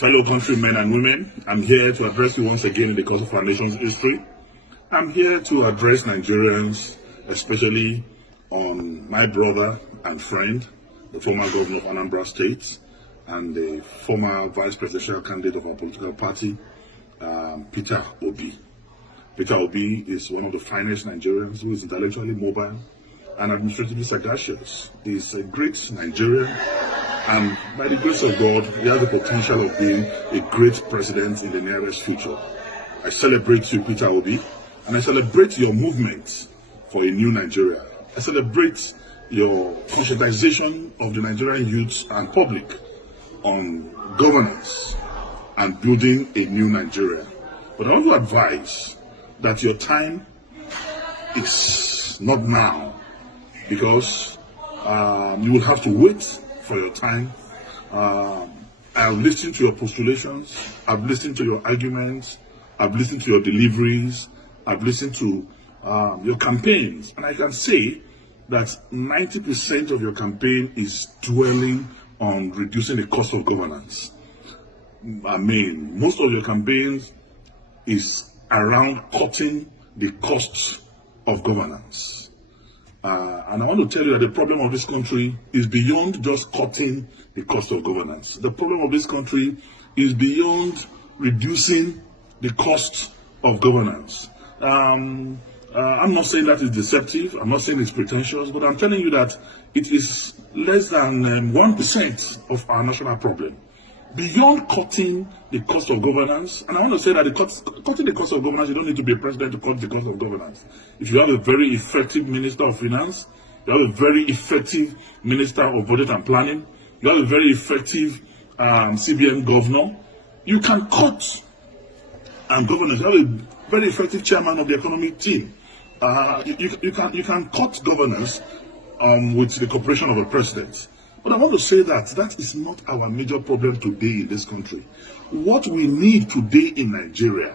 Fellow countrymen and women, I'm here to address you once again in the course of our nation's history. I'm here to address Nigerians, especially on my brother and friend, the former governor of Anambra State, and the former vice presidential candidate of our political party, Peter Obi. Peter Obi is one of the finest Nigerians who is intellectually mobile and administratively sagacious. He's a great Nigerian, and by the grace of God, he has the potential of being a great president in the nearest future. I celebrate you, Peter Obi, and I celebrate your movement for a new Nigeria. I celebrate your conscientization of the Nigerian youth and public on governance and building a new Nigeria. But I want to advise that your time is not now, because you will have to wait for your time. I've listened to your postulations, I've listened to your arguments, I've listened to your deliveries, I've listened to your campaigns, and I can say that 90% of your campaign is dwelling on reducing the cost of governance. I mean, most of your campaigns is around cutting the costs of governance. And I want to tell you that the problem of this country is beyond just cutting the cost of governance. The problem of this country is beyond reducing the cost of governance. I'm not saying that it's deceptive, I'm not saying it's pretentious, but I'm telling you that it is less than 1% of our national problem. Beyond cutting the cost of governance, and I want to say that cutting the cost of governance, you don't need to be a president to cut the cost of governance. If you have a very effective Minister of Finance, you have a very effective Minister of Budget and Planning, you have a very effective CBN governor, you can cut governance. You have a very effective chairman of the economic team. You can cut governance with the cooperation of a president. But I want to say that that is not our major problem today in this country. What we need today in Nigeria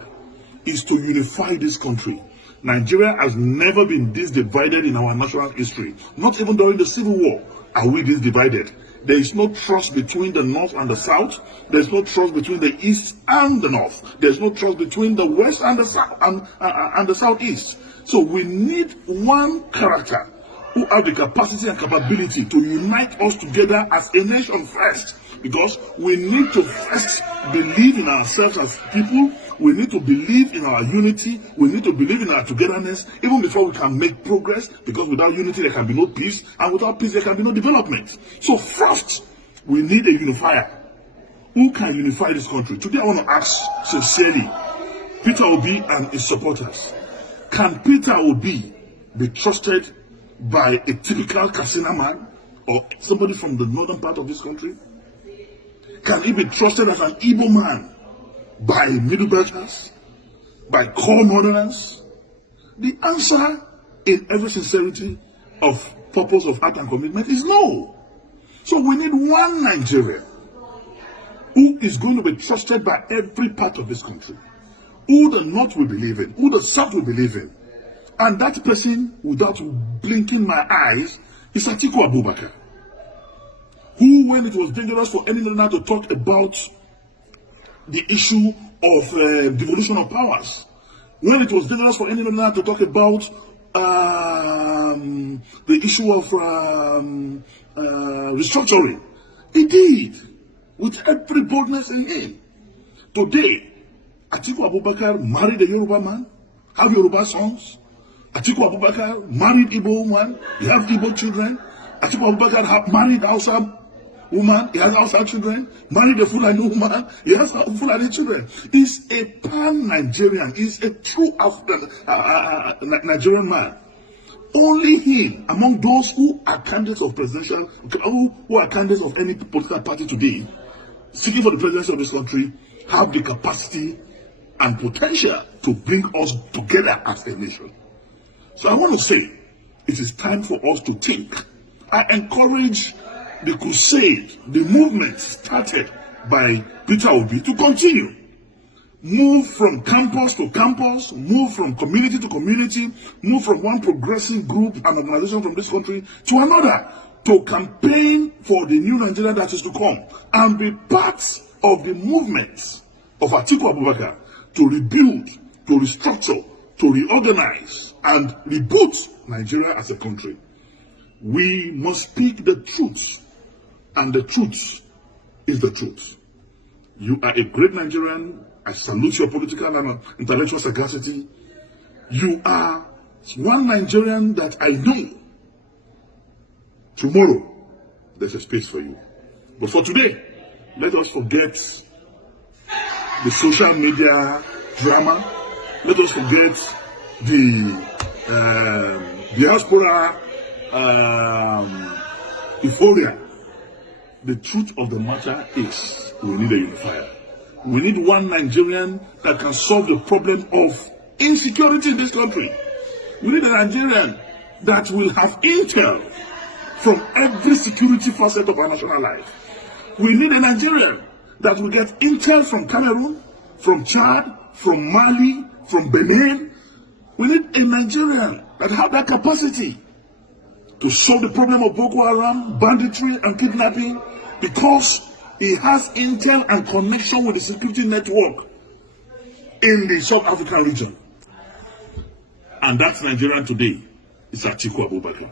is to unify this country. Nigeria has never been this divided in our national history. Not even during the Civil War are we this divided. There is no trust between the North and the South. There is no trust between the East and the North. There is no trust between the West and the South and the Southeast. So we need one character who have the capacity and capability to unite us together as a nation first. Because we need to first believe in ourselves as people. We need to believe in our unity. We need to believe in our togetherness, even before we can make progress. Because without unity, there can be no peace. And without peace, there can be no development. So first, we need a unifier. Who can unify this country? Today, I want to ask sincerely, Peter Obi and his supporters, can Peter Obi be trusted by a typical Katsina man or somebody from the northern part of this country? Can he be trusted as an Igbo man by Middle Belters, by core northerners? The answer, in every sincerity of purpose of heart and commitment, is no. So we need one Nigeria who is going to be trusted by every part of this country, who the North will believe in, who the South will believe in. And that person, without blinking my eyes, is Atiku Abubakar, who, when it was dangerous for any leader to talk about the issue of devolution of powers, when it was dangerous for any leader to talk about the issue of restructuring, he did, with every boldness in him. Today, Atiku Abubakar married a Yoruba man, have Yoruba sons. Atiku Abubakar married Igbo woman, he has Igbo children. Atiku Abubakar married Hausa woman, he has Hausa children. Married a Fulani woman, he has Fulani children. He's a pan-Nigerian, he's a true African Nigerian man. Only him, among those who are candidates of presidential, who are candidates of any political party today, seeking for the presidency of this country, have the capacity and potential to bring us together as a nation. So I want to say, it is time for us to think. I encourage the crusade, the movement started by Peter Obi to continue. Move from campus to campus, move from community to community, move from one progressive group and organization from this country to another, to campaign for the new Nigeria that is to come and be part of the movements of Atiku Abubakar to rebuild, to restructure, to reorganize, and reboot Nigeria as a country. We must speak the truth, and the truth is the truth. You are a great Nigerian. I salute your political and intellectual sagacity. You are one Nigerian that I know. Tomorrow, there's a space for you. But for today, let us forget the social media drama. Let us forget the diaspora euphoria. The truth of the matter is we need a unifier. We need one Nigerian that can solve the problem of insecurity in this country. We need a Nigerian that will have intel from every security facet of our national life. We need a Nigerian that will get intel from Cameroon, from Chad, from Mali, from Benin. We need a Nigerian that has that capacity to solve the problem of Boko Haram, banditry, and kidnapping, because he has intel and connection with the security network in the South African region. And that's Nigerian today. It's Atiku Abubakar.